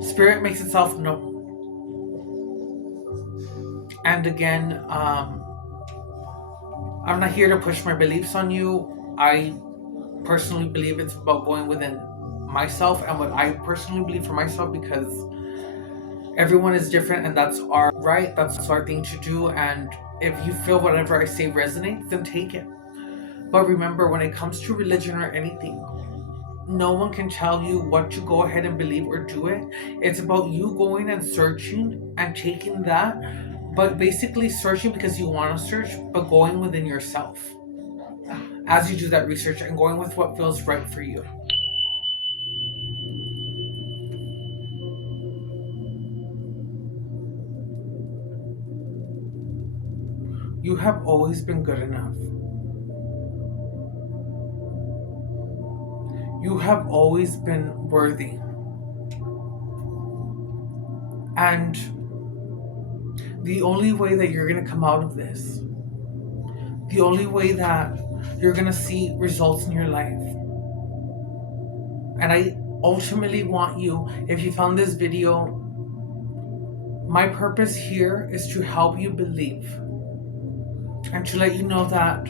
Spirit makes itself known. And again, I'm not here to push my beliefs on you. I personally believe it's about going within myself and what I personally believe for myself, because everyone is different and that's our right, that's our thing to do. And if you feel whatever I say resonates, then take it. But remember, when it comes to religion or anything, no one can tell you what to go ahead and believe or do it. It's about you going and searching and taking that, but basically searching because you want to search, but going within yourself as you do that research and going with what feels right for you. You have always been good enough. You have always been worthy. And the only way that you're going to come out of this, the only way that you're going to see results in your life, and I ultimately want you, if you found this video, my purpose here is to help you believe and to let you know that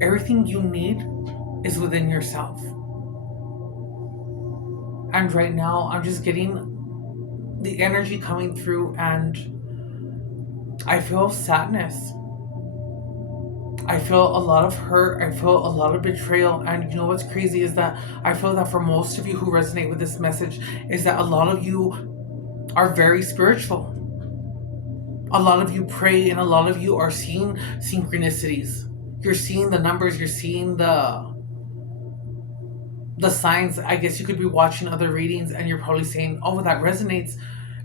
everything you need is within yourself. And right now, I'm just getting the energy coming through, and I feel sadness. I feel a lot of hurt. I feel a lot of betrayal. And you know what's crazy is that I feel that for most of you who resonate with this message is that a lot of you are very spiritual. A lot of you pray, and a lot of you are seeing synchronicities. You're seeing the numbers, you're seeing the signs. I guess you could be watching other readings and you're probably saying, oh, that resonates.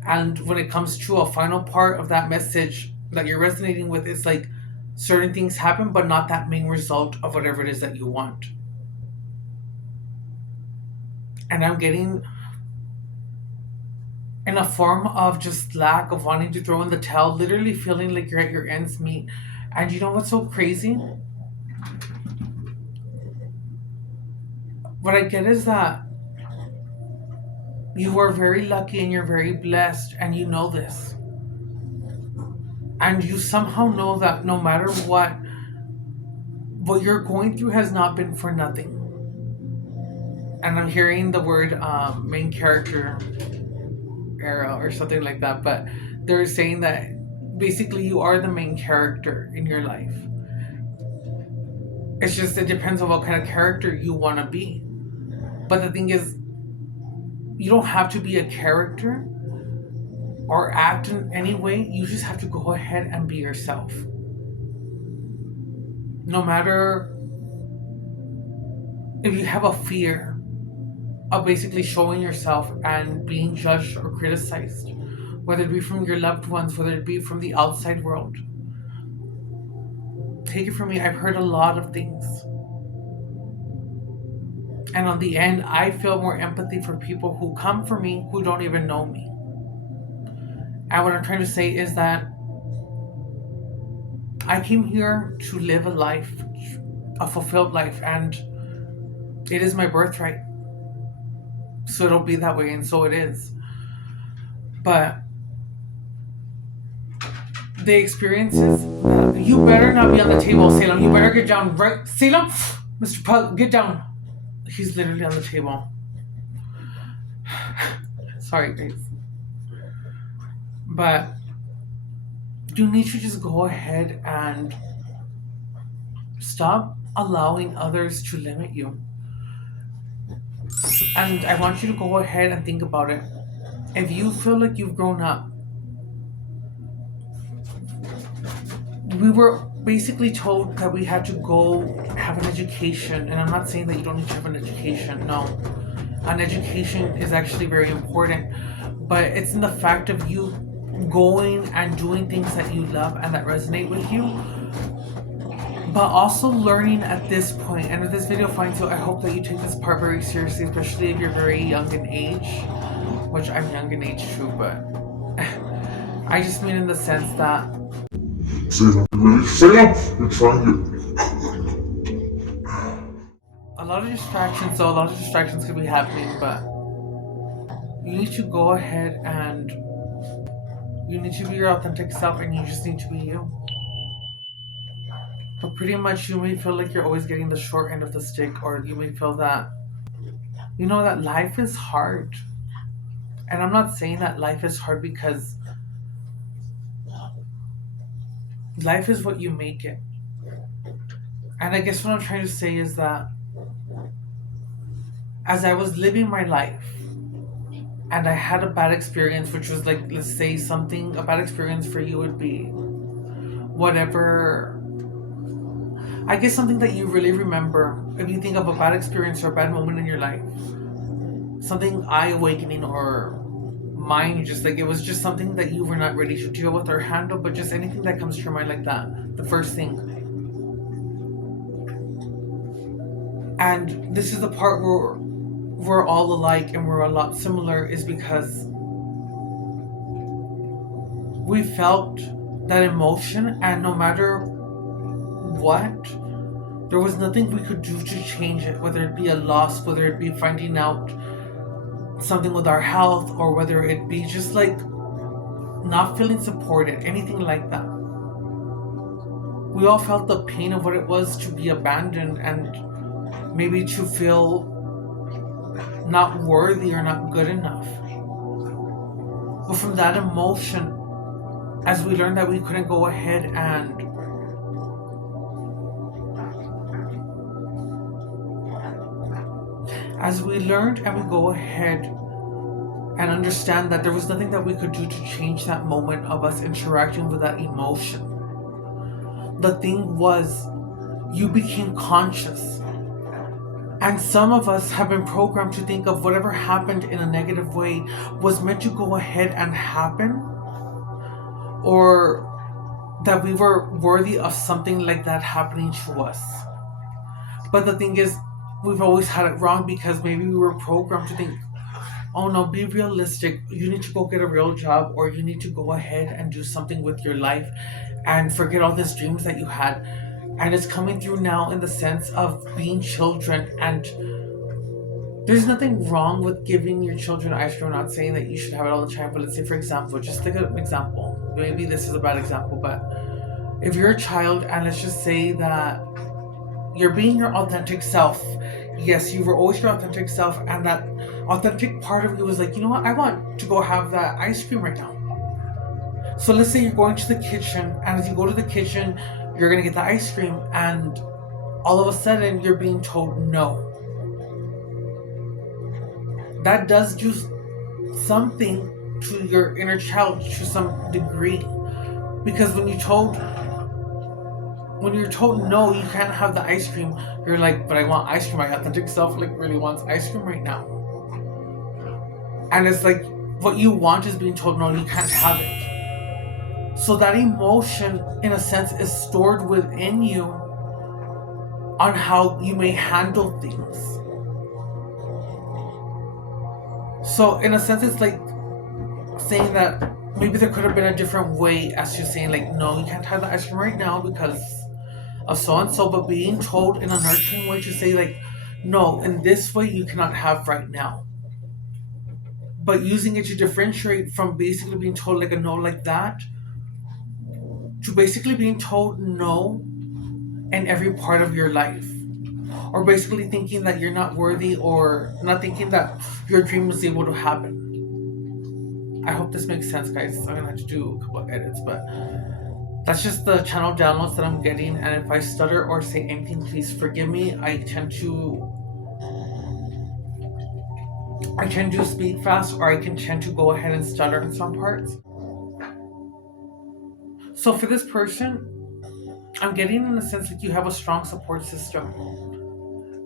And when it comes to a final part of that message that you're resonating with, it's like certain things happen, but not that main result of whatever it is that you want. And I'm getting in a form of just lack of wanting to throw in the towel, literally feeling like you're at your ends meet. And you know what's so crazy? What I get is that you are very lucky and you're very blessed, and you know this. And you somehow know that no matter what you're going through has not been for nothing. And I'm hearing the word main character era or something like that, but they're saying that basically you are the main character in your life. It's just, it depends on what kind of character you want to be. But the thing is, you don't have to be a character or act in any way. You just have to go ahead and be yourself. No matter if you have a fear of basically showing yourself and being judged or criticized, whether it be from your loved ones, whether it be from the outside world. Take it from me, I've heard a lot of things. And on the end, I feel more empathy for people who come for me who don't even know me. And what I'm trying to say is that I came here to live a life, a fulfilled life, and it is my birthright. So it'll be that way, and so it is. But the experiences, you better not be on the table, Salem. You better get down, right? Salem? Mr. Pug, get down. He's literally on the table. Sorry, guys. But you need to just go ahead and stop allowing others to limit you. And I want you to go ahead and think about it. If you feel like you've grown up, we were basically told that we had to go have an education. And I'm not saying that you don't need to have an education. No. An education is actually very important. But it's in the fact of you going and doing things that you love and that resonate with you. But also learning at this point. And if this video finds you, I hope that you take this part very seriously, especially if you're very young in age. Which I'm young in age too, but I just mean in the sense that a lot of distractions can be happening, but You need to go ahead and you need to be your authentic self, and you just need to be you. But pretty much you may feel like you're always getting the short end of the stick, or you may feel that, that life is hard. And I'm not saying that life is hard, because life is what you make it. And I guess what I'm trying to say is that as I was living my life and I had a bad experience, which was like, let's say something, a bad experience for you would be whatever, I guess something that you really remember. If you think of a bad experience or a bad moment in your life, something eye awakening or mind, just like it was just something that you were not ready to deal with or handle, but just anything that comes to your mind like that, the first thing. And this is the part where we're all alike and we're a lot similar, is because we felt that emotion, and no matter what, there was nothing we could do to change it, whether it be a loss, whether it be finding out something with our health, or whether it be just like not feeling supported, anything like that. We all felt the pain of what it was to be abandoned, and maybe to feel not worthy or not good enough. But from that emotion, as we learned that we couldn't go ahead and as we learned and we go ahead and understand that there was nothing that we could do to change that moment of us interacting with that emotion. The thing was, you became conscious. And some of us have been programmed to think of whatever happened in a negative way was meant to go ahead and happen, or that we were worthy of something like that happening to us. But the thing is, we've always had it wrong, because maybe we were programmed to think, oh no, be realistic. You need to go get a real job, or you need to go ahead and do something with your life and forget all these dreams that you had. And it's coming through now in the sense of being children. And there's nothing wrong with giving your children ice cream. I'm not saying that you should have it all the time, but let's say, for example, just take an example. Maybe this is a bad example, but if you're a child and let's just say that you're being your authentic self. Yes, you were always your authentic self, and that authentic part of you was like, you know what, I want to go have that ice cream right now. So let's say you're going to the kitchen, and as you go to the kitchen, you're going to get the ice cream, and all of a sudden you're being told no. That does do something to your inner child to some degree, because when you're told no, you can't have the ice cream, you're like, but I want ice cream. My authentic self like really wants ice cream right now. And it's like what you want is being told no, you can't have it. So that emotion, in a sense, is stored within you on how you may handle things. So in a sense, it's like saying that maybe there could have been a different way as to saying like, no, you can't have the ice cream right now because of so and so, but being told in a nurturing way to say like, no, in this way you cannot have right now. But using it to differentiate from basically being told like a no like that, to basically being told no in every part of your life. Or basically thinking that you're not worthy, or not thinking that your dream was able to happen. I hope this makes sense, guys. I'm gonna have to do a couple of edits, but that's just the channel downloads that I'm getting. And if I stutter or say anything, please forgive me. I tend to speak fast, or I can tend to go ahead and stutter in some parts. So for this person, I'm getting in a sense like you have a strong support system.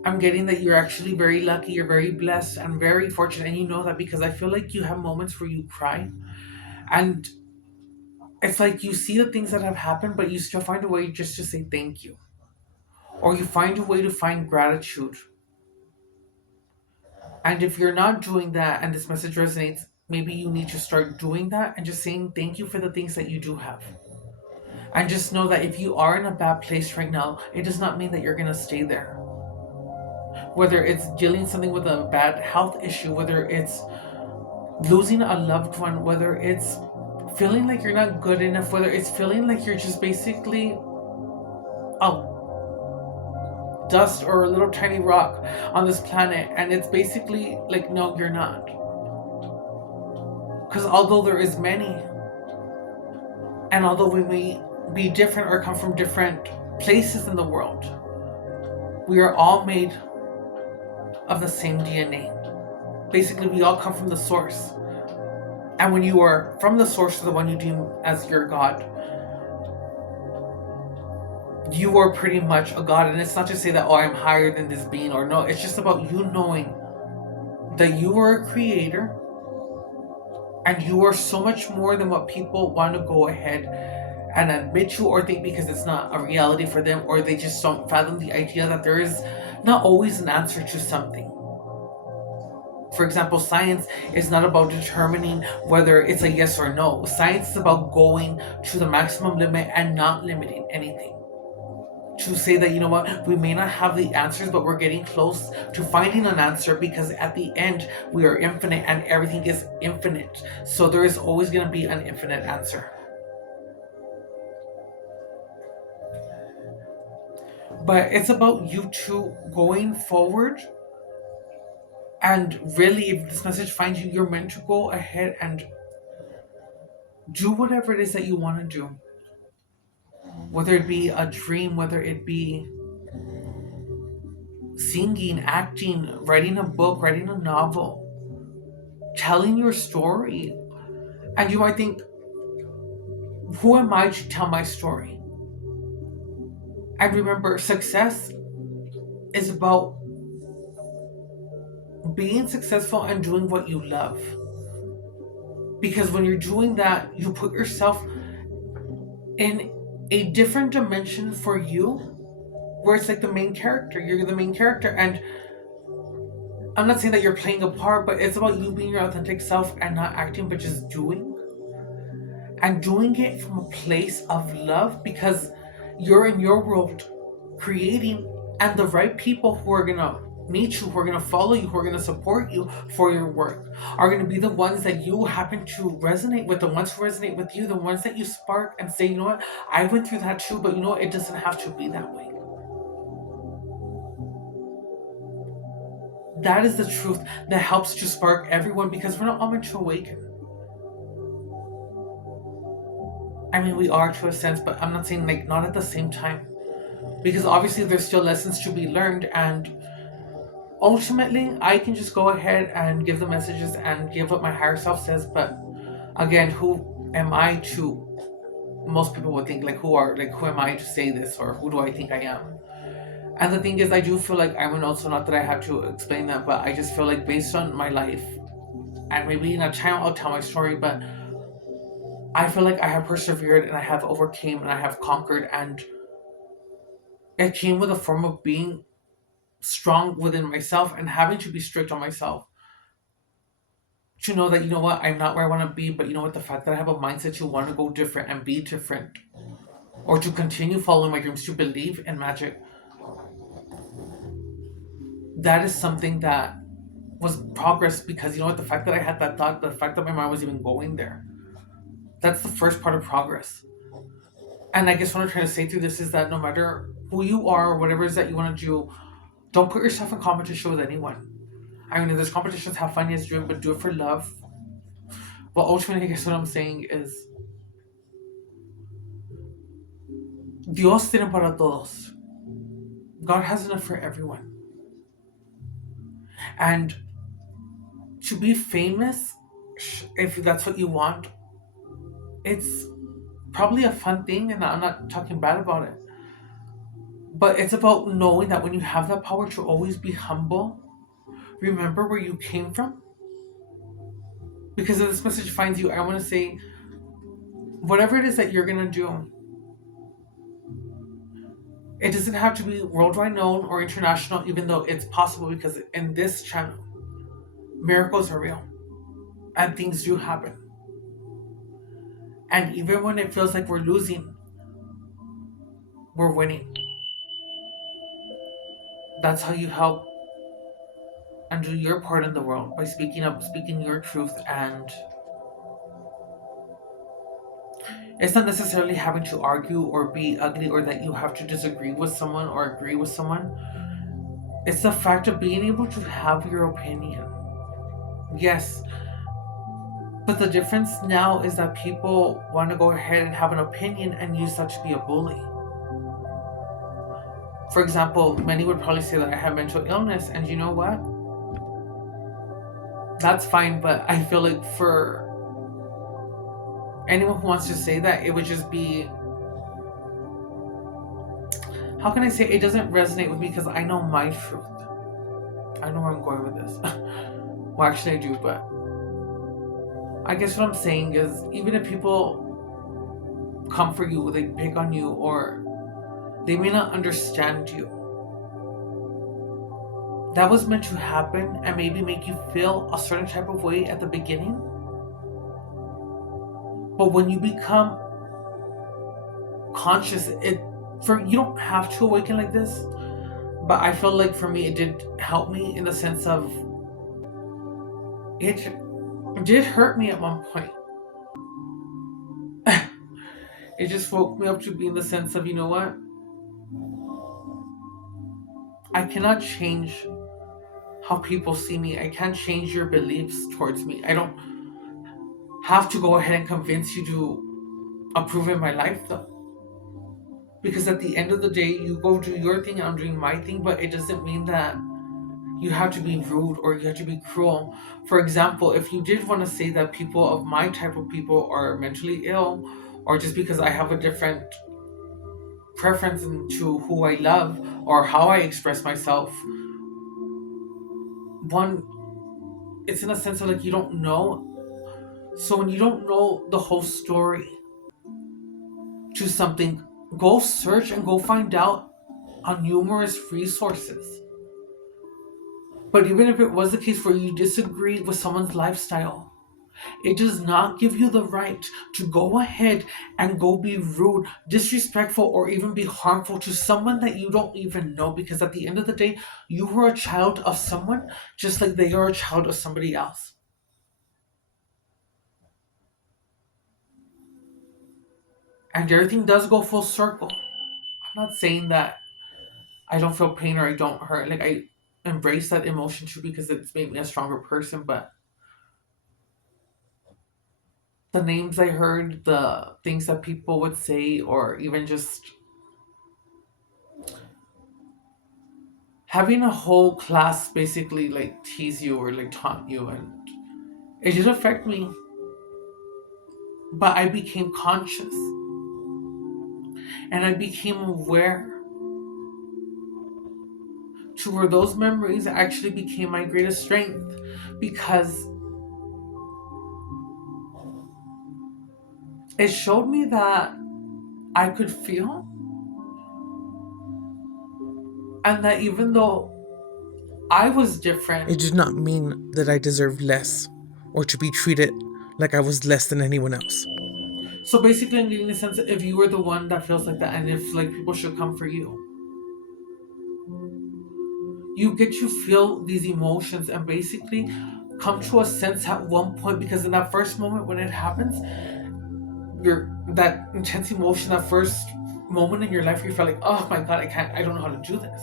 I'm getting that you're actually very lucky, you're very blessed and very fortunate, and you know that because I feel like you have moments where you cry, and it's like you see the things that have happened, but you still find a way just to say thank you, or you find a way to find gratitude. And if you're not doing that and this message resonates, maybe you need to start doing that and just saying thank you for the things that you do have. And just know that if you are in a bad place right now, it does not mean that you're going to stay there. Whether it's dealing something with a bad health issue, whether it's losing a loved one, whether it's feeling like you're not good enough, whether it's feeling like you're just basically a dust or a little tiny rock on this planet, and it's basically like, no, you're not. Because although there is many, and although we may be different or come from different places in the world, we are all made of the same DNA. Basically, we all come from the source. And when you are from the source, the one you deem as your God, you are pretty much a God. And it's not to say that, oh, I'm higher than this being, or no. It's just about you knowing that you are a creator and you are so much more than what people want to go ahead and admit to or think, because it's not a reality for them, or they just don't fathom the idea that there is not always an answer to something. For example, science is not about determining whether it's a yes or no. Science is about going to the maximum limit and not limiting anything. To say that, you know what, we may not have the answers, but we're getting close to finding an answer, because at the end, we are infinite and everything is infinite. So there is always going to be an infinite answer. But it's about you two going forward. And really, if this message finds you, you're meant to go ahead and do whatever it is that you want to do. Whether it be a dream, whether it be singing, acting, writing a book, writing a novel, telling your story. And you might think, who am I to tell my story? And remember, success is about being successful and doing what you love. Because when you're doing that, you put yourself in a different dimension for you, where it's like the main character. You're the main character. And I'm not saying that you're playing a part, but it's about you being your authentic self and not acting, but just doing. And doing it from a place of love, because you're in your world creating, and the right people who are gonna meet you, who are gonna follow you, who are gonna support you for your work, are gonna be the ones that you happen to resonate with, the ones who resonate with you, the ones that you spark and say, you know what, I went through that too, but you know what, it doesn't have to be that way. That is the truth that helps to spark everyone, because we're not all meant to awaken. I mean, we are to a sense, but I'm not saying like not at the same time. Because obviously there's still lessons to be learned, and ultimately I can just go ahead and give the messages and give what my higher self says. But again, who am I to, most people would think like, who am I to say this, or who do I think I am? And the thing is, I do feel like I'm an also, not that I have to explain that, but I just feel like based on my life, and maybe in a time I'll tell my story, but I feel like I have persevered and I have overcame and I have conquered, and it came with a form of being strong within myself and having to be strict on myself to know that, you know what, I'm not where I want to be, but you know what, the fact that I have a mindset to want to go different and be different, or to continue following my dreams, to believe in magic, that is something that was progress. Because you know what, the fact that I had that thought, the fact that my mind was even going there, that's the first part of progress. And I guess what I'm trying to say through this is that no matter who you are or whatever it is that you want to do, don't put yourself in competition with anyone. I mean, if there's competitions, have fun, yes, do it, but do it for love. But ultimately, I guess what I'm saying is, Dios tiene para todos. God has enough for everyone. And to be famous, if that's what you want, it's probably a fun thing, and I'm not talking bad about it. But it's about knowing that when you have that power, to always be humble, remember where you came from. Because if this message finds you, I want to say, whatever it is that you're going to do, it doesn't have to be worldwide known or international, even though it's possible, because in this channel, miracles are real and things do happen. And even when it feels like we're losing, we're winning. That's how you help and do your part in the world by speaking up, speaking your truth. And it's not necessarily having to argue or be ugly or that you have to disagree with someone or agree with someone. It's the fact of being able to have your opinion. Yes, but the difference now is that people want to go ahead and have an opinion and use that to be a bully. For example, many would probably say that I have mental illness, and you know what? That's fine, but I feel like for anyone who wants to say that, it would just be, how can I say, it doesn't resonate with me because I know my truth. I know where I'm going with this. Well, actually, I do, but I guess what I'm saying is, even if people come for you, they pick on you, or they may not understand you, that was meant to happen and maybe make you feel a certain type of way at the beginning. But when you become conscious, you don't have to awaken like this, but I feel like for me it did help me in the sense of it did hurt me at one point. It just woke me up to be in the sense of, you know what? I cannot change how people see me. I can't change your beliefs towards me. I don't have to go ahead and convince you to approve in my life, though. Because at the end of the day, you go do your thing, I'm doing my thing, but it doesn't mean that you have to be rude or you have to be cruel. For example, if you did want to say that people of my type of people are mentally ill, or just because I have a different preference into who I love or how I express myself, one, it's in a sense of like you don't know. So when you don't know the whole story to something, go search and go find out on numerous resources. But even if it was the case where you disagree with someone's lifestyle, it does not give you the right to go ahead and go be rude, disrespectful, or even be harmful to someone that you don't even know. Because at the end of the day, you are a child of someone just like they are a child of somebody else. And everything does go full circle. I'm not saying that I don't feel pain or I don't hurt. Like, I embrace that emotion too because it's made me a stronger person. But the names I heard, the things that people would say, or even just having a whole class basically like tease you or like taunt you, and it did affect me. But I became conscious and I became aware to where those memories actually became my greatest strength because it showed me that I could feel, and that even though I was different, It did not mean that I deserved less or to be treated like I was less than anyone else. so basically I'm getting the sense that if you were the one that feels like that and if like people should come for you, you get to feel these emotions and basically come to a sense at one point, because in that first moment when it happens, you're that intense emotion, that first moment in your life where you feel like, oh my god, I don't know how to do this.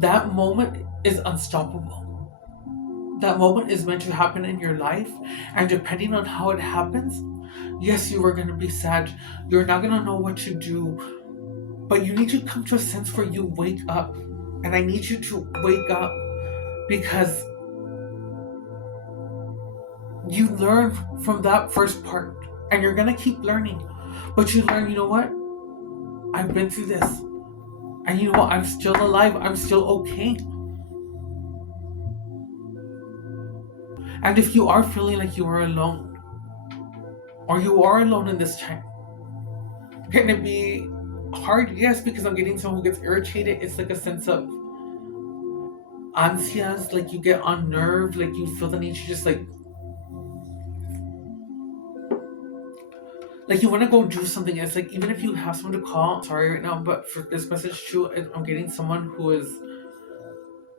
That moment is unstoppable. That moment is meant to happen in your life, and depending on how it happens, yes, you are going to be sad. You're not going to know what to do, but you need to come to a sense where you wake up. And I need you to wake up because you learn from that first part and you're going to keep learning. But you learn, you know what? I've been through this. And you know what? I'm still alive. I'm still okay. And if you are feeling like you are alone, or you are alone in this time, can it be hard? Yes, because I'm getting someone who gets irritated. It's like a sense of ansias, like you get unnerved, like you feel the need to just like you want to go do something. It's like even if you have someone to call, sorry right now, but for this message too, I'm getting someone who is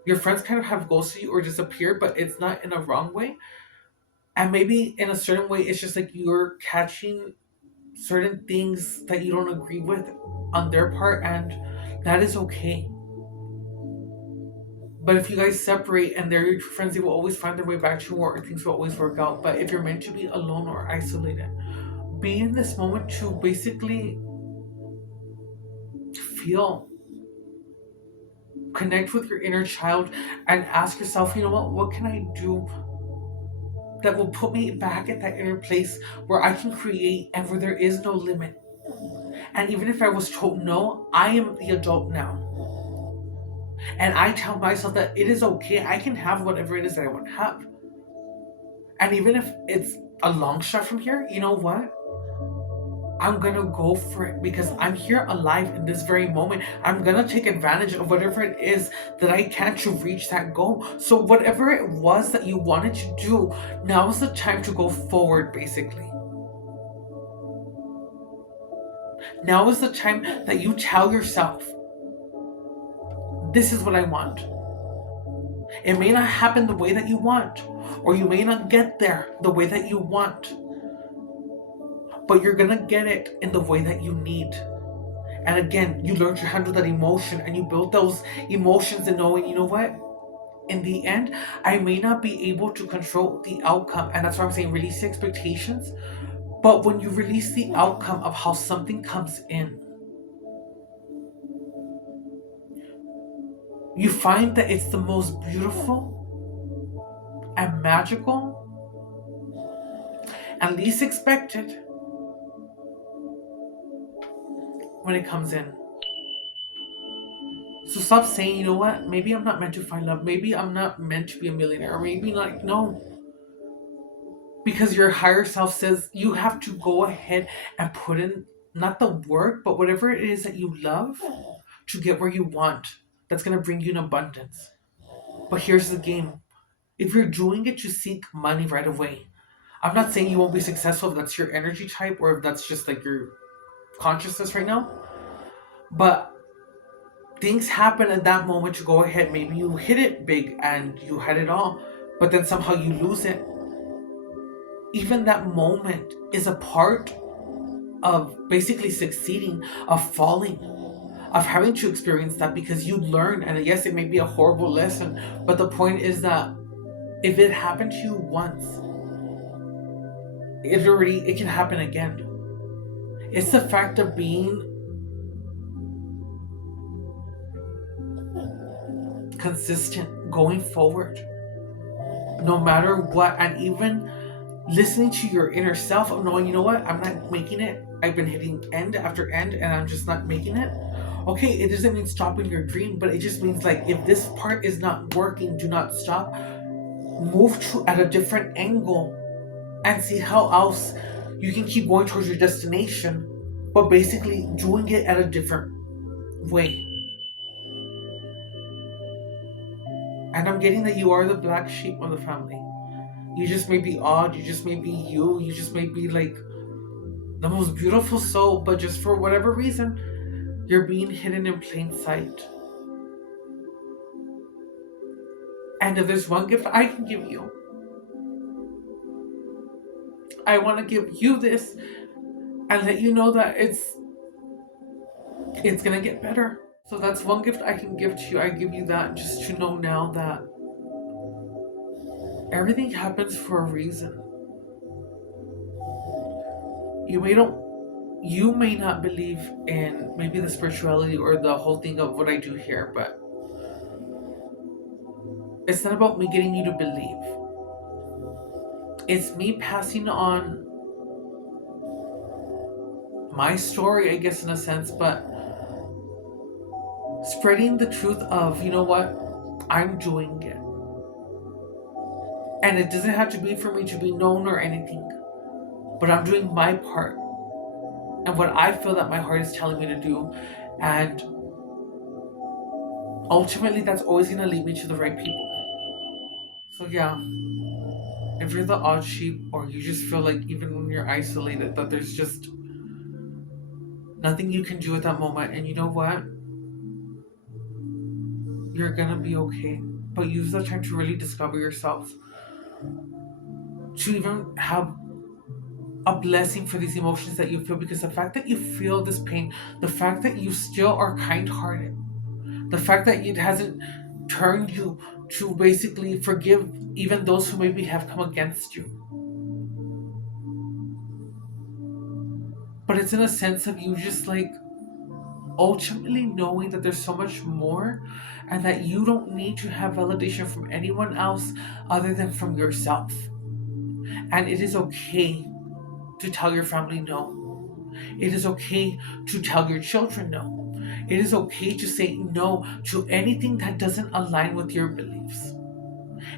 Your friends kind of have ghosted you or disappeared, but it's not in a wrong way. And maybe in a certain way, it's just like you're catching certain things that you don't agree with on their part, and that is okay. But if you guys separate and they're your true friends, they will always find their way back to you, or things will always work out. But if you're meant to be alone or isolated, be in this moment to basically feel, connect with your inner child, and ask yourself, you know what can I do that will put me back at that inner place where I can create and where there is no limit. And even if I was told no, I am the adult now. And I tell myself that it is okay. I can have whatever it is that I want to have. And even if it's a long shot from here, you know what? I'm gonna go for it because I'm here alive in this very moment. I'm gonna take advantage of whatever it is that I can to reach that goal. So, whatever it was that you wanted to do, now is the time to go forward, basically. Now is the time that you tell yourself, this is what I want. It may not happen the way that you want, or you may not get there the way that you want, but you're gonna get it in the way that you need. And again, you learn to handle that emotion and you build those emotions and knowing, you know what? In the end, I may not be able to control the outcome. And that's why I'm saying release the expectations. But when you release the outcome of how something comes in, you find that it's the most beautiful and magical and least expected when it comes in. So stop saying, you know what, maybe I'm not meant to find love. Maybe I'm not meant to be a millionaire. Or maybe not. No. Because your higher self says you have to go ahead and put in not the work, but whatever it is that you love to get where you want. That's going to bring you in abundance. But here's the game. If you're doing it to seek money right away, I'm not saying you won't be successful if that's your energy type or if that's just like your consciousness right now. But things happen at that moment to go ahead. Maybe you hit it big and you had it all, but then somehow you lose it. Even that moment is a part of basically succeeding, of falling, of having to experience that because you learn. And yes, it may be a horrible lesson, but the point is that if it happened to you once, it can happen again. It's the fact of being consistent, going forward, no matter what, and even listening to your inner self of knowing, you know what, I'm not making it. I've been hitting end after end and I'm just not making it. Okay, it doesn't mean stopping your dream, but it just means like if this part is not working, do not stop. Move to at a different angle and see how else you can keep going towards your destination, but basically doing it at a different way. And I'm getting that you are the black sheep of the family. You just may be odd, you just may be you just may be like the most beautiful soul, but just for whatever reason, you're being hidden in plain sight. And if there's one gift I can give you, I want to give you this and let you know that it's gonna get better. So that's one gift I can give to you. I give you that just to know now that everything happens for a reason. You may not believe in maybe the spirituality or the whole thing of what I do here, but it's not about me getting you to believe. It's me passing on my story, I guess, in a sense, but spreading the truth of, you know what, I'm doing it. And it doesn't have to be for me to be known or anything, but I'm doing my part and what I feel that my heart is telling me to do. And ultimately, that's always going to lead me to the right people. So, yeah, if you're the odd sheep or you just feel like even when you're isolated, that there's just nothing you can do at that moment, and you know what? You're going to be okay. but use that time to really discover yourself, to even have a blessing for these emotions that you feel, because the fact that you feel this pain, the fact that you still are kind-hearted, the fact that it hasn't turned you to basically forgive even those who maybe have come against you, but it's in a sense of you just like ultimately knowing that there's so much more, and that you don't need to have validation from anyone else other than from yourself. And it is okay to tell your family no. It is okay to tell your children no. It is okay to say no to anything that doesn't align with your beliefs.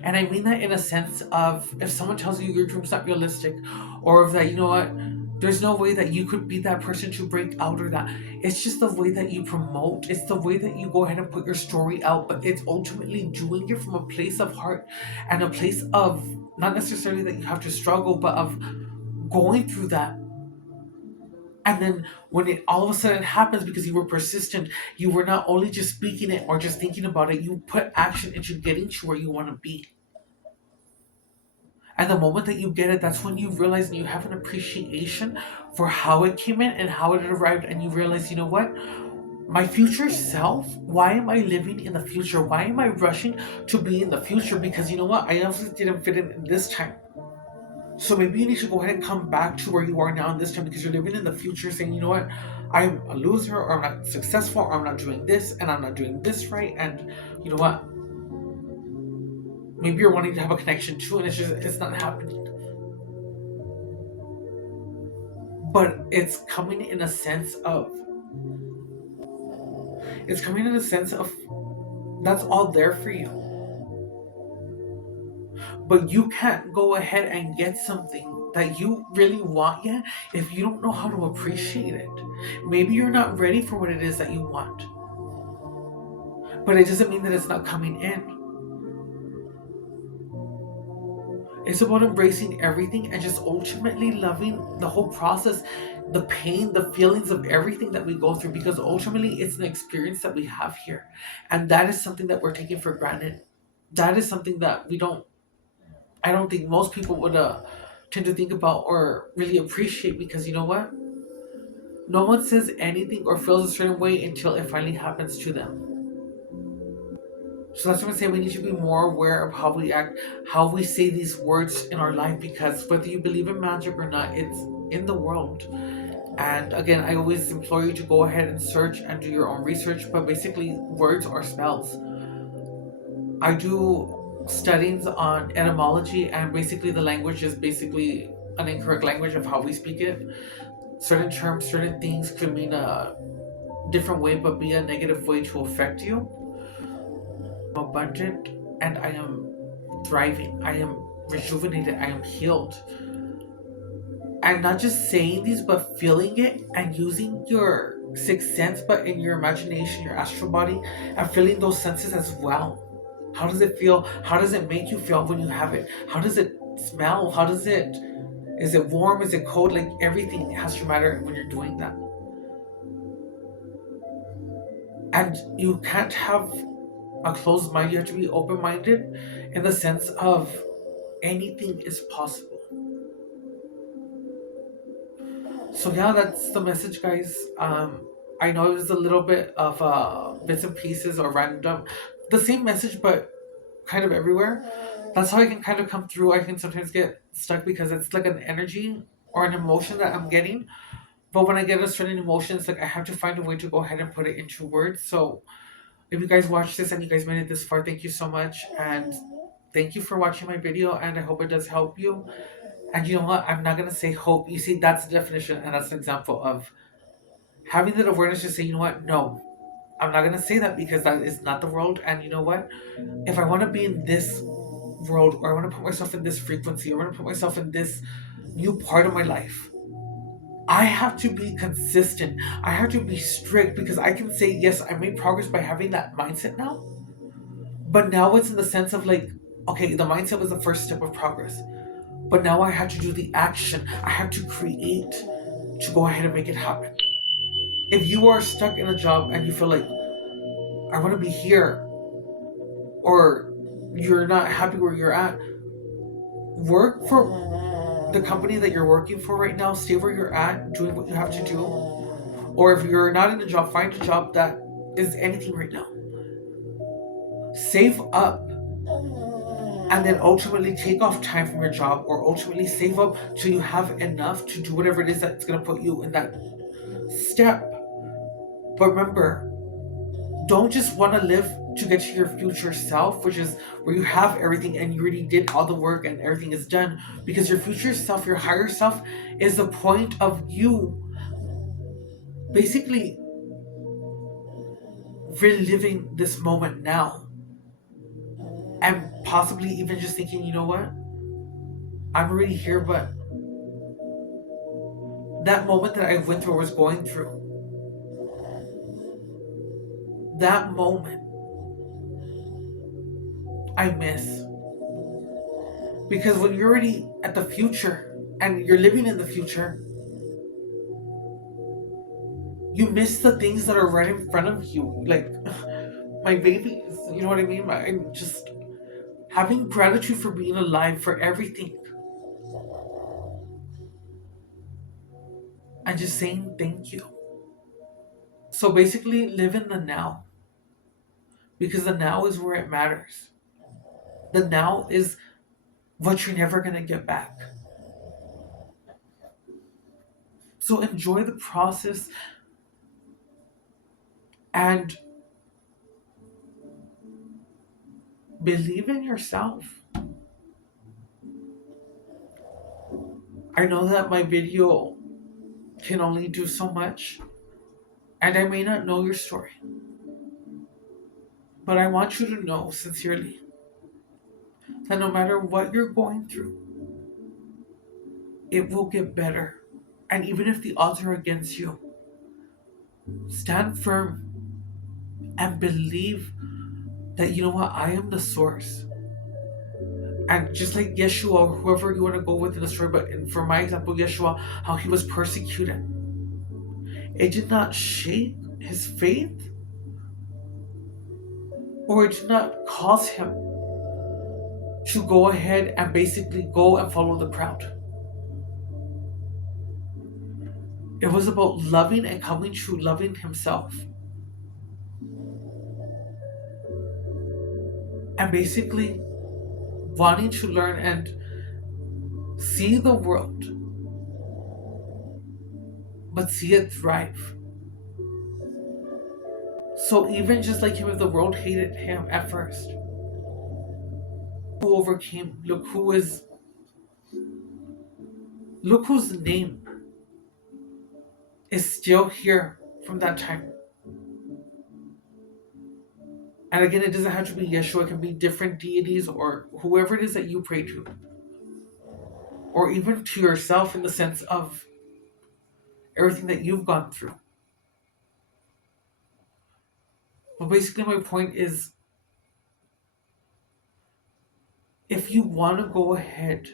And I mean that in a sense of, if someone tells you your dream's not realistic, or if that, you know what, there's no way that you could be that person to break out, or that it's just the way that you promote, it's the way that you go ahead and put your story out, but it's ultimately doing it from a place of heart and a place of not necessarily that you have to struggle, but of going through that. And then when it all of a sudden happens because you were persistent, you were not only just speaking it or just thinking about it, you put action into getting to where you want to be. And the moment that you get it, that's when you realize and you have an appreciation for how it came in and how it arrived. And you realize, you know what? My future self, why am I living in the future? Why am I rushing to be in the future? Because you know what? I also didn't fit in this time. So maybe you need to go ahead and come back to where you are now in this time, because you're living in the future saying, you know what? I'm a loser, or I'm not successful, or I'm not doing this, and I'm not doing this right. And you know what? Maybe you're wanting to have a connection too, and it's not happening. But it's coming in a sense of that's all there for you, but you can't go ahead and get something that you really want yet if you don't know how to appreciate it. Maybe you're not ready for what it is that you want, but it doesn't mean that it's not coming in. It's about embracing everything and just ultimately loving the whole process, the pain, the feelings of everything that we go through, because ultimately it's an experience that we have here. And that is something that we're taking for granted. That is something that I don't think most people would tend to think about or really appreciate, because you know what? No one says anything or feels a certain way until it finally happens to them. So that's what I'm saying. We need to be more aware of how we act, how we say these words in our life, because whether you believe in magic or not, it's in the world. And again, I always implore you to go ahead and search and do your own research. But basically, words are spells. I do studies on etymology, and basically, the language is basically an incorrect language of how we speak it. Certain terms, certain things could mean a different way, but be a negative way to affect you. Abundant, and I am thriving. I am rejuvenated. I am healed. And not just saying these, but feeling it and using your sixth sense, but in your imagination, your astral body, and feeling those senses as well. How does it feel? How does it make you feel when you have it? How does it smell? How does it, is it warm? Is it cold? Like everything has to matter when you're doing that. And you can't have a closed mind. You have to be open minded in the sense of anything is possible. So yeah, that's the message, guys. I know it was a little bit of bits and pieces or random, the same message, but kind of everywhere. That's how I can kind of come through. I can sometimes get stuck because it's like an energy or an emotion that I'm getting. But when I get a certain emotion, it's like I have to find a way to go ahead and put it into words. So if you guys watched this and you guys made it this far, thank you so much. And thank you for watching my video. And I hope it does help you. And you know what? I'm not going to say hope. You see, that's the definition. And that's an example of having that awareness to say, you know what? No, I'm not going to say that, because that is not the world. And you know what? If I want to be in this world, or I want to put myself in this frequency, or I want to put myself in this new part of my life, I have to be consistent. I have to be strict, because I can say, yes, I made progress by having that mindset now. But now it's in the sense of like, okay, the mindset was the first step of progress. But now I have to do the action. I have to create to go ahead and make it happen. If you are stuck in a job and you feel like, I want to be here, or you're not happy where you're at, work for the company that you're working for right now. Stay where you're at, doing what you have to do. Or if you're not in a job, find a job that is anything right now. Save up, and then ultimately take off time from your job, or ultimately save up till you have enough to do whatever it is that's going to put you in that step. But remember, don't just want to live to get to your future self, which is where you have everything and you already did all the work and everything is done. Because your future self, your higher self, is the point of you basically reliving this moment now. And possibly even just thinking, you know what? I'm already here, but that moment that I went through or was going through, that moment I miss. Because when you're already at the future and you're living in the future, you miss the things that are right in front of you. Like my babies, you know what I mean? I'm just having gratitude for being alive, for everything. And just saying thank you. So basically, live in the now. Because the now is where it matters. The now is what you're never going to get back. So enjoy the process and believe in yourself. I know that my video can only do so much, and I may not know your story. But I want you to know sincerely that no matter what you're going through, it will get better. And even if the odds are against you, stand firm and believe that, you know what, I am the source. And just like Yeshua, or whoever you want to go with in the story, but for my example, Yeshua, how he was persecuted, it did not shake his faith, or it did not cause him to go ahead and basically go and follow the crowd. It was about loving and coming to loving himself. And basically wanting to learn and see the world, but see it thrive. So even just like him, if the world hated him at first, who overcame, look whose name is still here from that time. And again, it doesn't have to be Yeshua, it can be different deities or whoever it is that you pray to. Or even to yourself in the sense of everything that you've gone through. But basically my point is, if you want to go ahead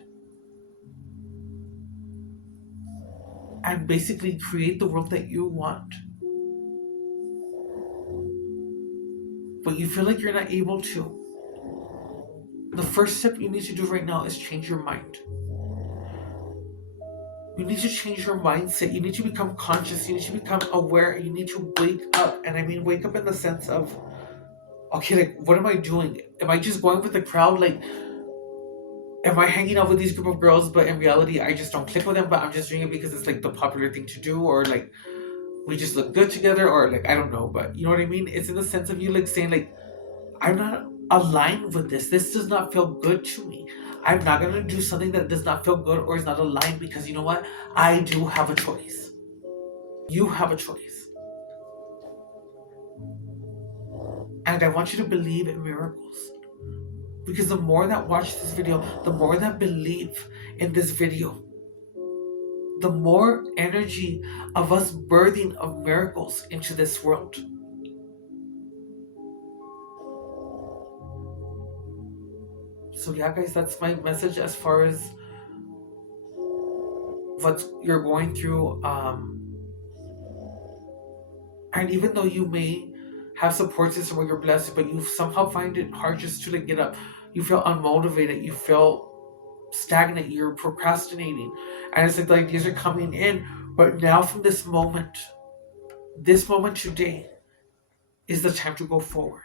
and basically create the world that you want, but you feel like you're not able to, the first step you need to do right now is change your mind. You need to change your mindset. You need to become conscious. You need to become aware. You need to wake up. And I mean wake up in the sense of, okay, like, what am I doing? Am I just going with the crowd? Like, am I hanging out with these group of girls, but in reality, I just don't click with them, but I'm just doing it because it's like the popular thing to do, or like, we just look good together, or like, I don't know, but you know what I mean? It's in the sense of you like saying like, I'm not aligned with this. This does not feel good to me. I'm not going to do something that does not feel good or is not aligned, because you know what? I do have a choice. You have a choice. And I want you to believe in miracles. Because the more that watch this video, the more that believe in this video, the more energy of us birthing of miracles into this world. So yeah, guys, that's my message as far as what you're going through. And even though you may have support system where you're blessed, but you somehow find it hard just to like get up, You feel unmotivated. You feel stagnant. You're procrastinating. And it's like the ideas are coming in. But now from this moment today is the time to go forward.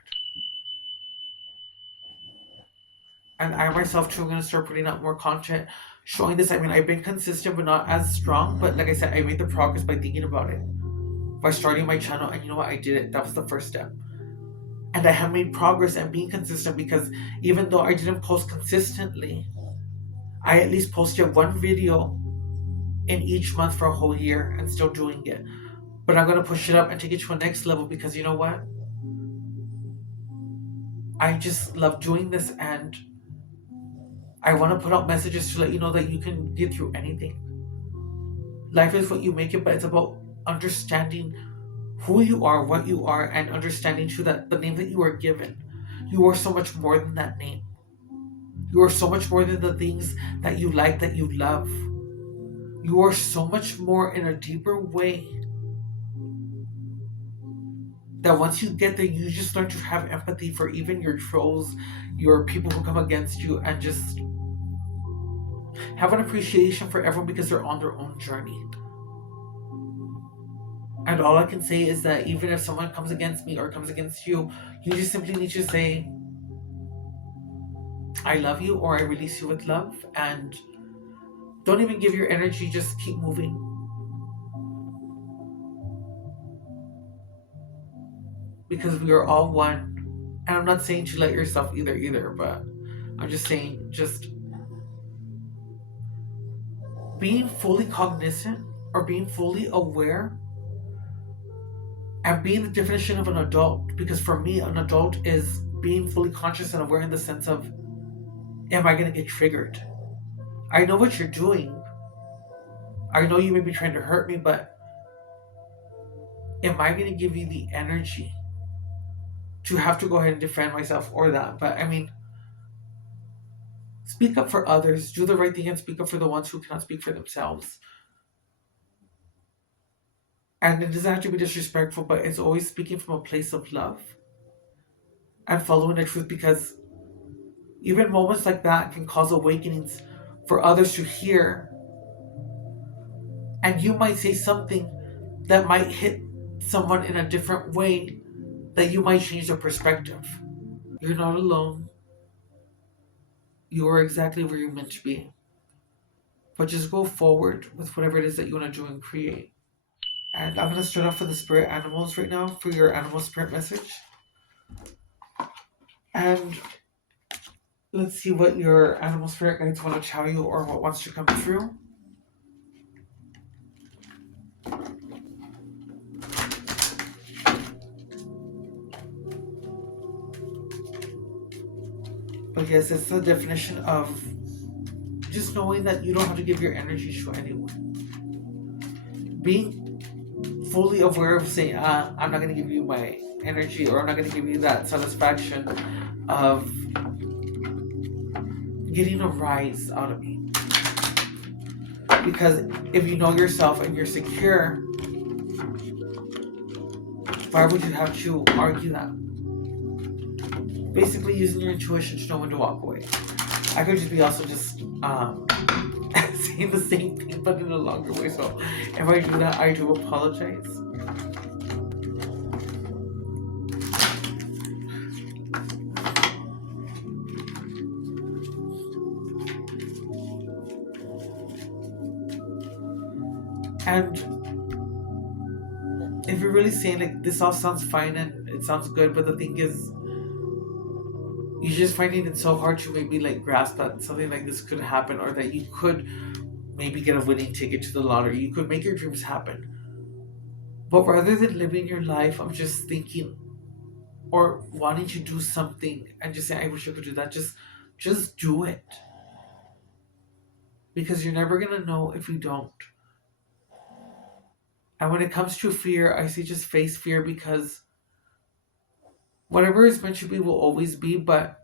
And I myself too am going to start putting out more content showing this. I mean, I've been consistent but not as strong. But like I said, I made the progress by thinking about it, by starting my channel. And you know what? I did it. That was the first step. And I have made progress and being consistent, because even though I didn't post consistently, I at least posted one video in each month for a whole year and still doing it. But I'm going to push it up and take it to a next level, because you know what? I just love doing this, and I want to put out messages to let you know that you can get through anything. Life is what you make it, but it's about understanding who you are, what you are, and understanding too that the name that you are given, you are so much more than that name. You are so much more than the things that you like, that you love. You are so much more in a deeper way, that once you get there, you just learn to have empathy for even your trolls, your people who come against you, and just have an appreciation for everyone because they're on their own journey. And all I can say is that even if someone comes against me or comes against you, you just simply need to say, I love you, or I release you with love, and don't even give your energy, just keep moving. Because we are all one. And I'm not saying to let yourself either, but I'm just saying, just being fully cognizant or being fully aware and being the definition of an adult. Because for me, an adult is being fully conscious and aware in the sense of, am I going to get triggered? I know what you're doing. I know you may be trying to hurt me, but am I going to give you the energy to have to go ahead and defend myself or that? But I mean, speak up for others, do the right thing, and speak up for the ones who cannot speak for themselves. And it doesn't have to be disrespectful, but it's always speaking from a place of love and following the truth, because even moments like that can cause awakenings for others to hear. And you might say something that might hit someone in a different way, that you might change their perspective. You're not alone. You are exactly where you're meant to be. But just go forward with whatever it is that you want to do and create. And I'm going to start off with the spirit animals right now for your animal spirit message. And let's see what your animal spirit guides want to tell you, or what wants to come through. But yes, it's the definition of just knowing that you don't have to give your energy to anyone. Being fully aware of saying, I'm not going to give you my energy, or I'm not going to give you that satisfaction of getting a rise out of me. Because if you know yourself and you're secure, why would you have to argue that? Basically using your intuition to know when to walk away. I could just be also just saying the same thing but in a longer way. So if I do that, I do apologize. And if you're really saying like this all sounds fine and it sounds good, but the thing is, you're just finding it so hard to maybe like grasp that something like this could happen, or that you could maybe get a winning ticket to the lottery. You could make your dreams happen. But rather than living your life of just thinking or wanting to do something and just saying, I wish I could do that, just do it. Because you're never gonna know if you don't. And when it comes to fear, I say just face fear, because whatever is meant to be will always be. But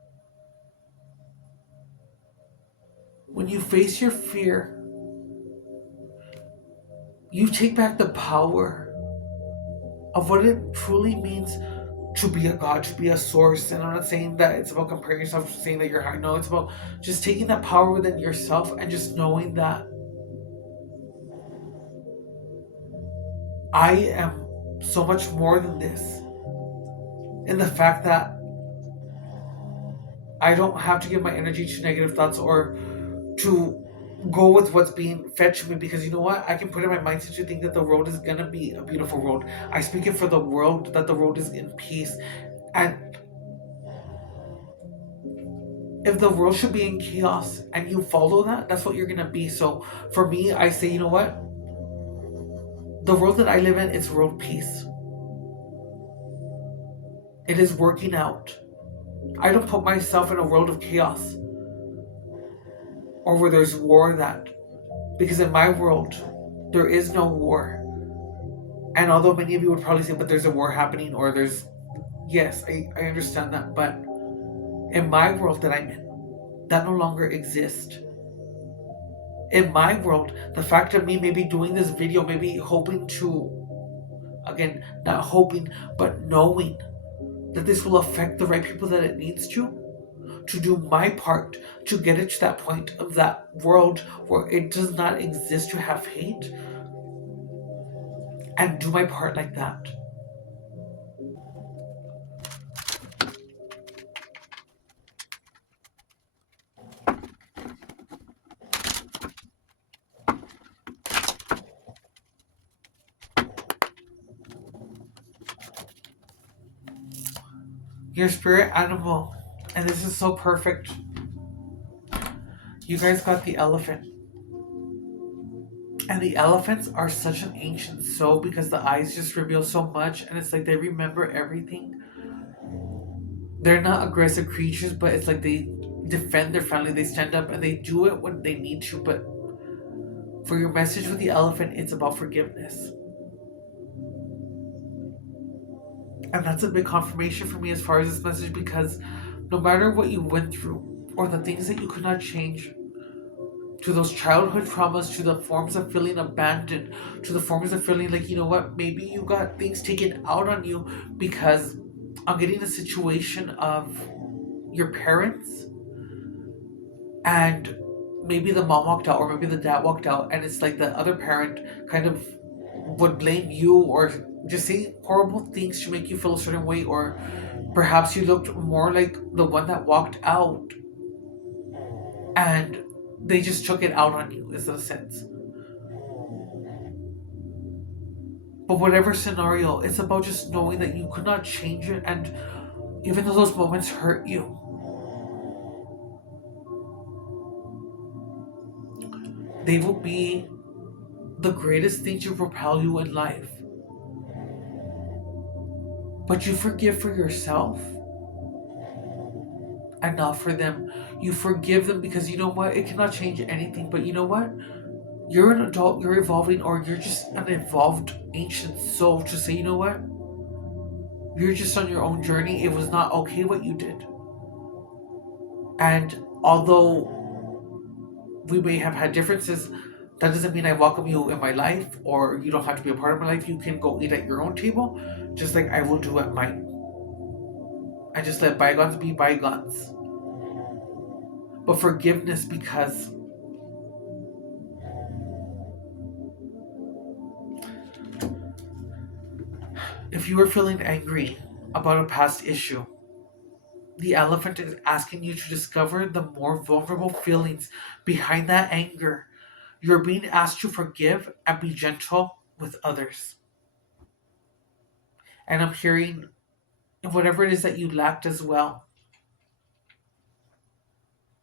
when you face your fear, you take back the power of what it truly means to be a God, to be a source. And I'm not saying that it's about comparing yourself to saying that you're high. No, it's about just taking that power within yourself and just knowing that I am so much more than this. And the fact that I don't have to give my energy to negative thoughts or to go with what's being fed to me, because you know what? I can put in my mindset to think that the road is gonna be a beautiful road. I speak it for the world that the road is in peace. And if the world should be in chaos and you follow that, that's what you're gonna be. So for me, I say, you know what? The world that I live in is world peace. It is working out. I don't put myself in a world of chaos or where there's war, that because in my world there is no war. And although many of you would probably say, but there's a war happening, or there's, yes, I understand that, but in my world that I'm in, that no longer exists. In my world, the fact of me maybe doing this video, maybe hoping to, again, not hoping, but knowing that this will affect the right people that it needs to do my part to get it to that point of that world where it does not exist to have hate, and do my part like that. Your spirit animal, and this is so perfect. You guys got the elephant. And the elephants are such an ancient soul because the eyes just reveal so much, and it's like they remember everything. They're not aggressive creatures, but it's like they defend their family, they stand up, and they do it when they need to. But for your message with the elephant, it's about forgiveness. And that's a big confirmation for me as far as this message, because no matter what you went through or the things that you could not change, to those childhood traumas, to the forms of feeling abandoned, to the forms of feeling like, you know what, maybe you got things taken out on you because I'm getting a situation of your parents, and maybe the mom walked out or maybe the dad walked out, and it's like the other parent kind of would blame you or just say horrible things to make you feel a certain way, or perhaps you looked more like the one that walked out and they just took it out on you, is the sense. But whatever scenario, it's about just knowing that you could not change it, and even though those moments hurt you, they will be the greatest thing to propel you in life. But you forgive for yourself and not for them. You forgive them because you know what? It cannot change anything. But you know what? You're an adult, you're evolving, or you're just an evolved ancient soul to say, you know what? You're just on your own journey. It was not okay what you did. And although we may have had differences, that doesn't mean I welcome you in my life, or you don't have to be a part of my life. You can go eat at your own table, just like I will do at mine. I just let bygones be bygones. But forgiveness, because if you are feeling angry about a past issue, the elephant is asking you to discover the more vulnerable feelings behind that anger. You're being asked to forgive and be gentle with others. And I'm hearing whatever it is that you lacked as well,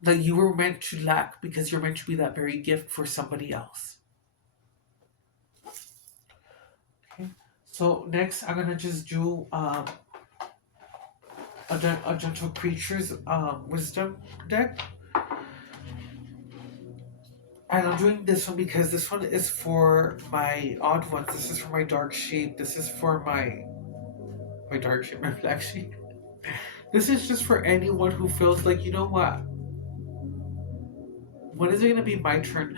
that you were meant to lack because you're meant to be that very gift for somebody else. Okay. So next, I'm gonna just do a gentle creatures wisdom deck, and I'm doing this one because this one is for my odd ones. This is for my dark sheep. This is for my dark sheep, my black sheep. This is just for anyone who feels like, you know what? When is it gonna be my turn?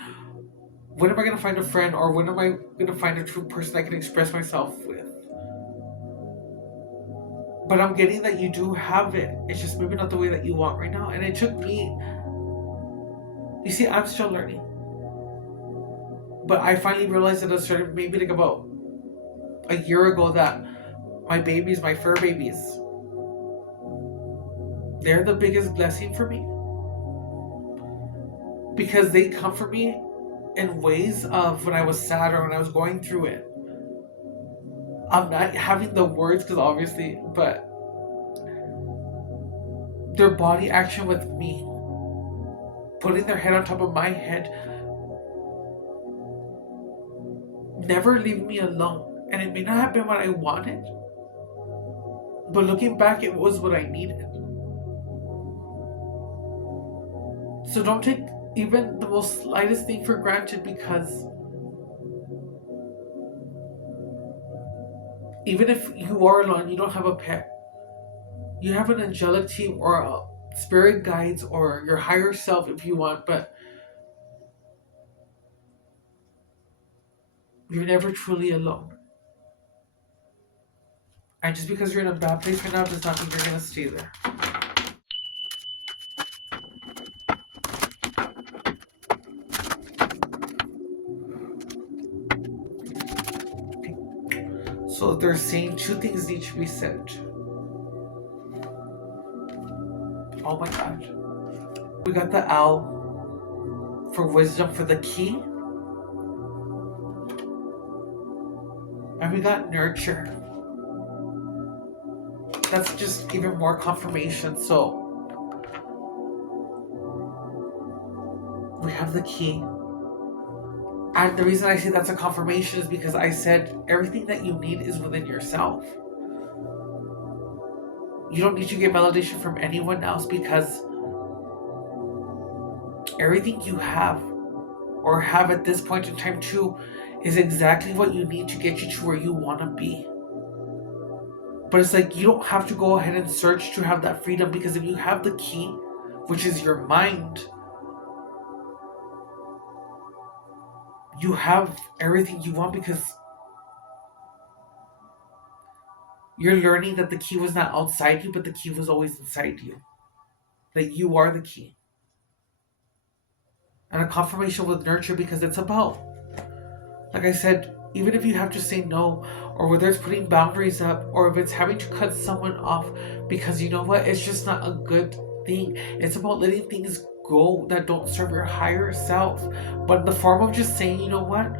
When am I gonna find a friend, or when am I gonna find a true person I can express myself with? But I'm getting that you do have it. It's just maybe not the way that you want right now. And it took me, you see, I'm still learning. But I finally realized at a certain, maybe like about a year ago, that my babies, my fur babies, they're the biggest blessing for me. Because they comfort me in ways of when I was sad or when I was going through it. I'm not having the words because obviously, but their body action with me, putting their head on top of my head, never leave me alone. And it may not have been what I wanted, but looking back, it was what I needed. So don't take even the most slightest thing for granted, because even if you are alone, you don't have a pet, you have an angelic team or a spirit guides or your higher self if you want, but you're never truly alone. And just because you're in a bad place right now does not mean you're gonna stay there. So they're saying two things need to be said. Oh my god. We got the owl for wisdom for the key. And we got nurture. That's just even more confirmation. So we have the key. And the reason I say that's a confirmation is because I said everything that you need is within yourself. You don't need to get validation from anyone else, because everything you have or have at this point in time too is exactly what you need to get you to where you want to be. But it's like you don't have to go ahead and search to have that freedom, because if you have the key, which is your mind, you have everything you want, because you're learning that the key was not outside you, but the key was always inside you. That you are the key. And a confirmation with nurture, because it's about, like I said, even if you have to say no, or whether it's putting boundaries up, or if it's having to cut someone off because you know what, it's just not a good thing. It's about letting things go that don't serve your higher self, but in the form of just saying, you know what,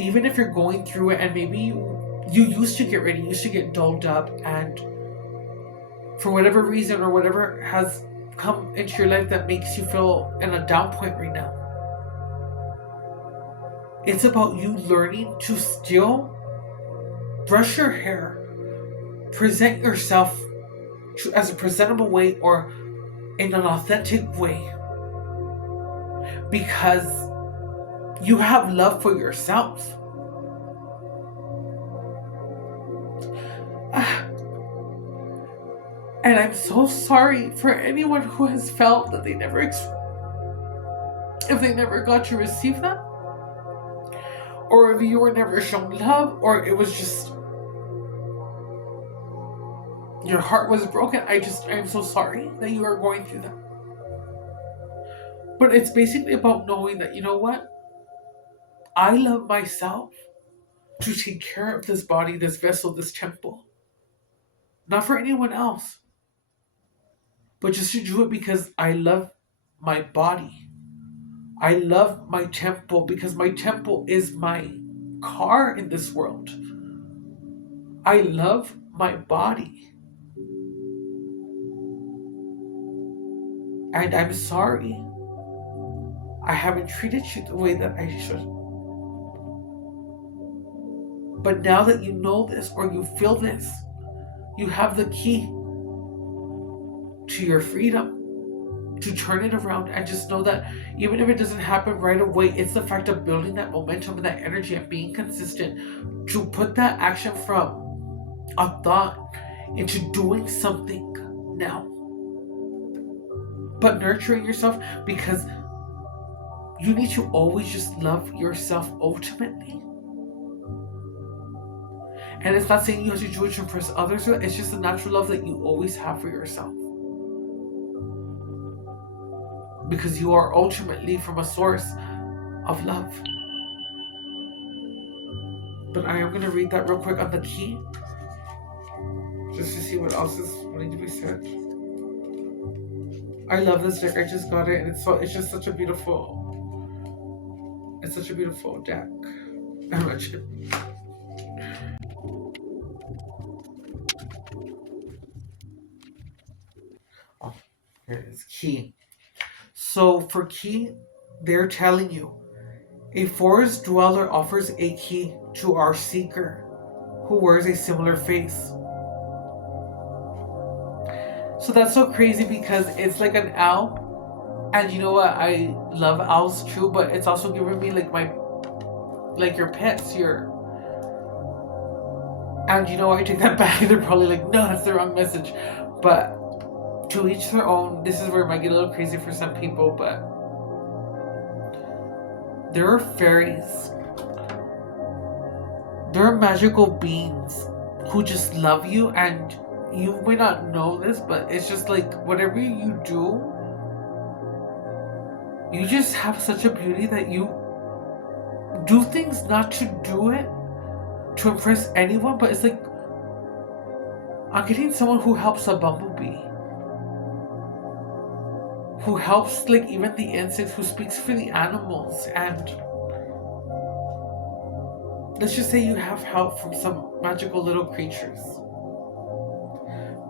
even if you're going through it and maybe you used to get ready, you used to get dolled up, and for whatever reason or whatever has come into your life that makes you feel in a down point right now, it's about you learning to still brush your hair, present yourself as a presentable way or in an authentic way, because you have love for yourself. And I'm so sorry for anyone who has felt that they never, if they never got to receive that, or if you were never shown love, or it was just your heart was broken. I'm so sorry that you are going through that. But it's basically about knowing that, you know what? I love myself to take care of this body, this vessel, this temple. Not for anyone else, but just to do it because I love my body. I love my temple because my temple is my car in this world. I love my body. And I'm sorry I haven't treated you the way that I should. But now that you know this or you feel this, you have the key to your freedom to turn it around, and just know that even if it doesn't happen right away, it's the fact of building that momentum and that energy and being consistent to put that action from a thought into doing something now. But nurturing yourself, because you need to always just love yourself ultimately. And it's not saying you have to do it to impress others, it's just a natural love that you always have for yourself. Because you are ultimately from a source of love. But I am going to read that real quick on the key, just to see what else is wanting to be said. I love this deck. I just got it, and it's just such a beautiful. It's such a beautiful deck. I'm not sure. Oh, here it is. Key. So for key, they're telling you a forest dweller offers a key to our seeker who wears a similar face. So that's so crazy because it's like an owl. And you know what? I love owls too, but it's also giving me like your pets, your. And you know what? I take that back. They're probably like, no, that's the wrong message. But to each their own. This is where it might get a little crazy for some people, but there are fairies. There are magical beings who just love you, and you may not know this, but it's just like whatever you do, you just have such a beauty that you do things not to do it to impress anyone, but it's like I'm getting someone who helps a bumblebee, who helps like even the insects, who speaks for the animals, and let's just say you have help from some magical little creatures.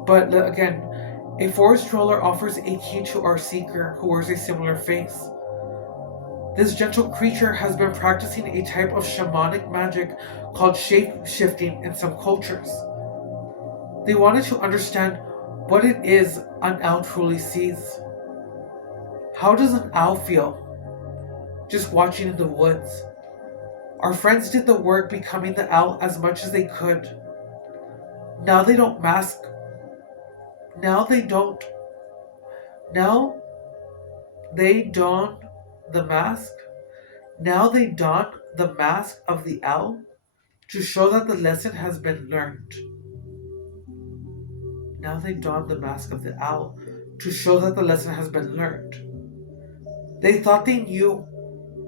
But again, a forest dweller offers a key to our seeker who wears a similar face. This gentle creature has been practicing a type of shamanic magic called shape-shifting in some cultures. They wanted to understand what it is an owl truly sees. How does an owl feel just watching in the woods? Our friends did the work becoming the owl as much as they could. Now they don't mask. Now they don't. Now they don the mask. Now they don the mask of the owl to show that the lesson has been learned. Now they don the mask of the owl to show that the lesson has been learned. They thought they knew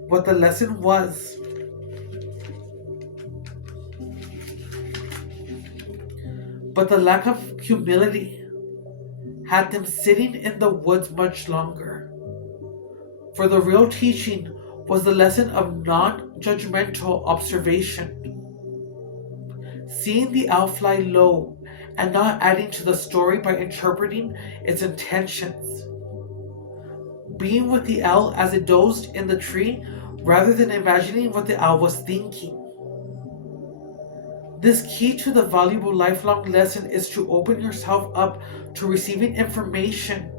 what the lesson was. But the lack of humility had them sitting in the woods much longer. For the real teaching was the lesson of non-judgmental observation. Seeing the owl fly low and not adding to the story by interpreting its intentions. Being with the owl as it dozed in the tree rather than imagining what the owl was thinking. This key to the valuable lifelong lesson is to open yourself up to receiving information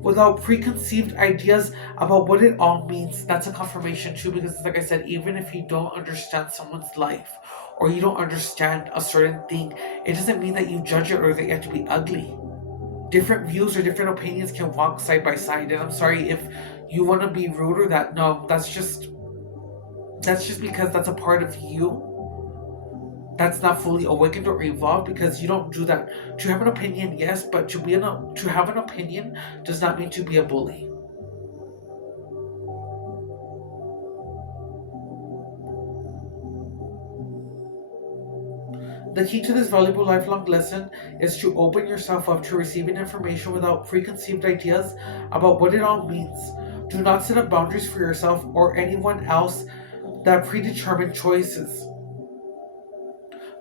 without preconceived ideas about what it all means. That's a confirmation too, because like I said, even if you don't understand someone's life or you don't understand a certain thing, it doesn't mean that you judge it or that you have to be ugly. Different views or different opinions can walk side by side, and I'm sorry if you want to be rude or that. No, that's just because that's a part of you that's not fully awakened or evolved, because you don't do that. To have an opinion, yes, but to have an opinion does not mean to be a bully. The key to this valuable lifelong lesson is to open yourself up to receiving information without preconceived ideas about what it all means. Do not set up boundaries for yourself or anyone else that predetermined choices.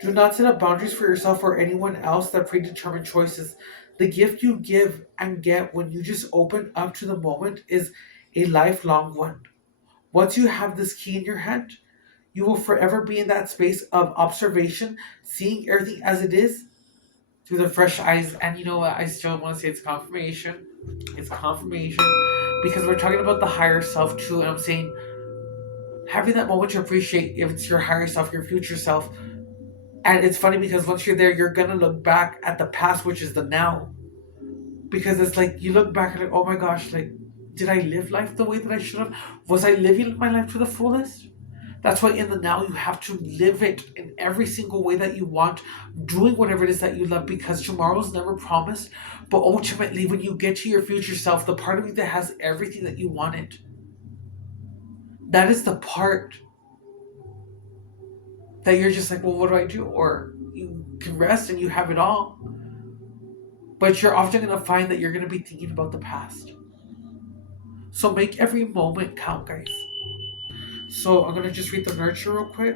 Do not set up boundaries for yourself or anyone else that predetermined choices. The gift you give and get when you just open up to the moment is a lifelong one. Once you have this key in your hand, you will forever be in that space of observation, seeing everything as it is through the fresh eyes. And you know what? I still want to say it's confirmation. It's confirmation because we're talking about the higher self too. And I'm saying having that moment to appreciate if it's your higher self, your future self. And it's funny because once you're there, you're gonna look back at the past, which is the now. Because it's like you look back and like, oh my gosh, like, did I live life the way that I should have? Was I living my life to the fullest? That's why in the now you have to live it in every single way that you want, doing whatever it is that you love, because tomorrow's never promised. But ultimately, when you get to your future self, the part of you that has everything that you wanted, that is the part that you're just like, well, what do I do? Or you can rest and you have it all. But you're often going to find that you're going to be thinking about the past. So make every moment count, guys. So I'm going to just read the nurture real quick.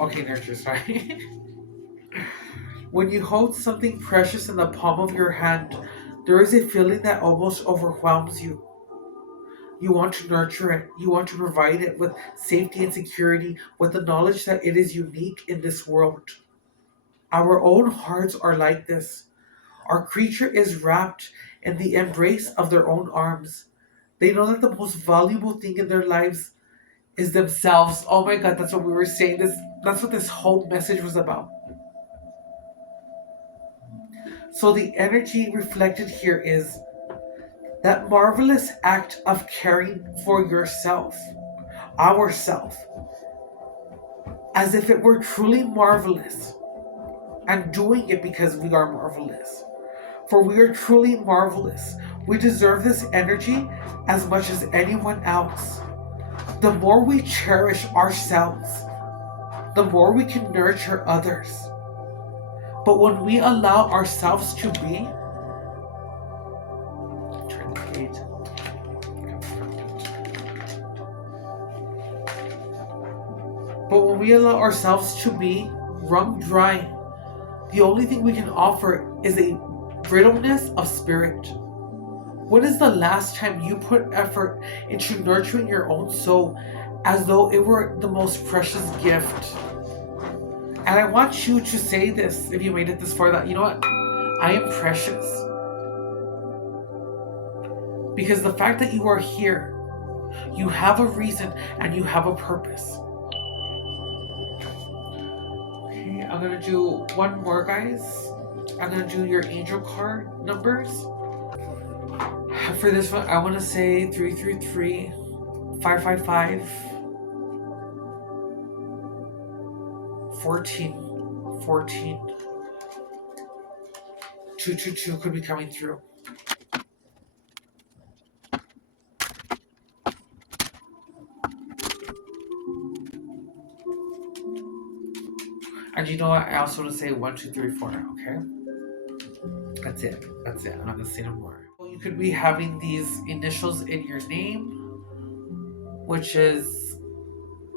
Okay, nurture, sorry. When you hold something precious in the palm of your hand, there is a feeling that almost overwhelms you. You want to nurture it. You want to provide it with safety and security, with the knowledge that it is unique in this world. Our own hearts are like this. Our creature is wrapped in the embrace of their own arms. They know that the most valuable thing in their lives is themselves. Oh my God, that's what we were saying. That's what this whole message was about. So the energy reflected here is that marvelous act of caring for yourself, ourself, as if it were truly marvelous, and doing it because we are marvelous. For we are truly marvelous. We deserve this energy as much as anyone else. The more we cherish ourselves, the more we can nurture others. But when we allow ourselves to be, turn the page. But when we allow ourselves to be wrung dry, the only thing we can offer is a brittleness of spirit. When is the last time you put effort into nurturing your own soul as though it were the most precious gift? And I want you to say this, if you made it this far, that you know what? I am precious. Because the fact that you are here, you have a reason and you have a purpose. Okay, I'm gonna do one more, guys. I'm gonna do your angel card numbers. For this one, I want to say 333, 555, 14, 14, 222 could be coming through. And you know what? I also want to say 1, 2, 3, 4 now, okay? That's it. That's it. I'm not going to say no more. You could be having these initials in your name, which is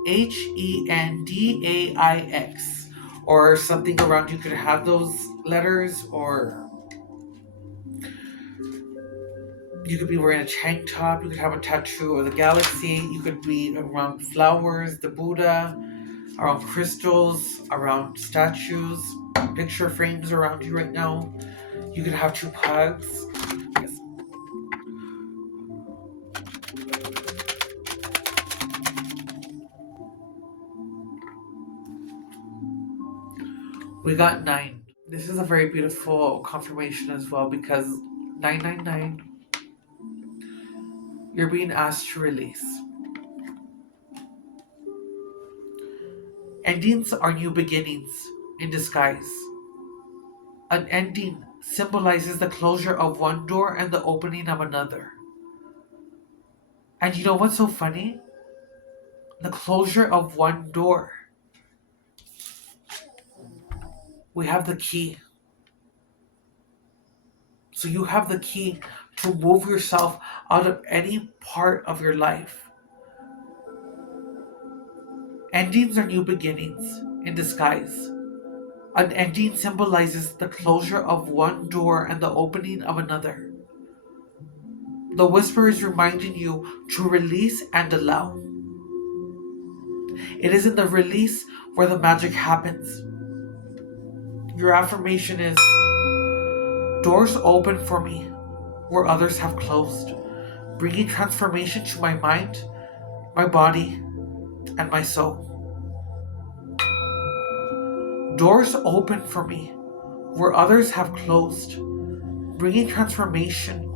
HENDAIX, or something around you could have those letters, or you could be wearing a tank top, you could have a tattoo of the galaxy, you could be around flowers, the Buddha, around crystals, around statues, picture frames around you right now. You could have 2 pugs. Yes. We got 9. This is a very beautiful confirmation as well, because 999, you're being asked to release. Endings are new beginnings in disguise. An ending symbolizes the closure of one door and the opening of another. And you know what's so funny? The closure of one door. We have the key. So you have the key to move yourself out of any part of your life. Endings are new beginnings in disguise. An ending symbolizes the closure of one door and the opening of another. The whisper is reminding you to release and allow. It is in the release where the magic happens. Your affirmation is, doors open for me where others have closed, bringing transformation to my mind, my body, and my soul. Doors open for me where others have closed, bringing transformation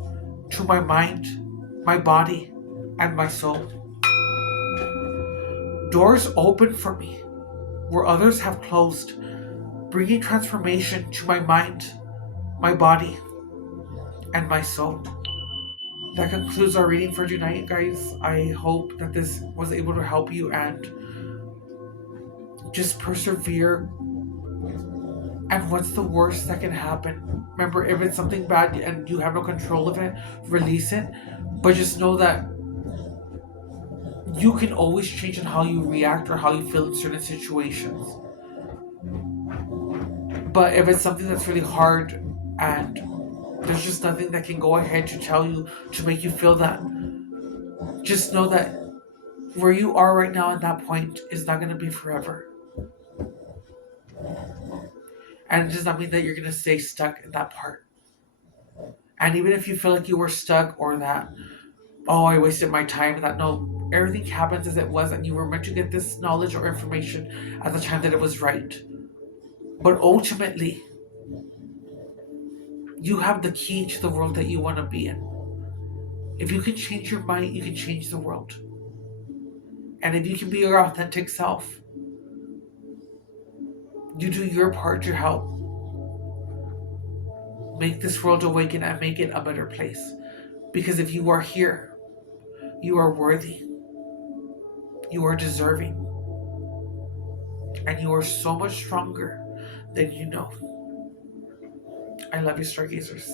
to my mind, my body, and my soul. Doors open for me where others have closed, bringing transformation to my mind, my body, and my soul. That concludes our reading for tonight, guys. I hope that this was able to help you and just persevere. And what's the worst that can happen? Remember, if it's something bad and you have no control of it, release it. But just know that you can always change on how you react or how you feel in certain situations. But if it's something that's really hard and there's just nothing that can go ahead to tell you, to make you feel that, just know that where you are right now at that point is not going to be forever. And it does not mean that you're going to stay stuck in that part. And even if you feel like you were stuck or that, oh, I wasted my time, that no, everything happens as it was, and you were meant to get this knowledge or information at the time that it was right. But ultimately, you have the key to the world that you want to be in. If you can change your mind, you can change the world. And if you can be your authentic self, you do your part to help make this world awaken and make it a better place. Because if you are here, you are worthy, you are deserving, and you are so much stronger than you know. I love you, stargazers.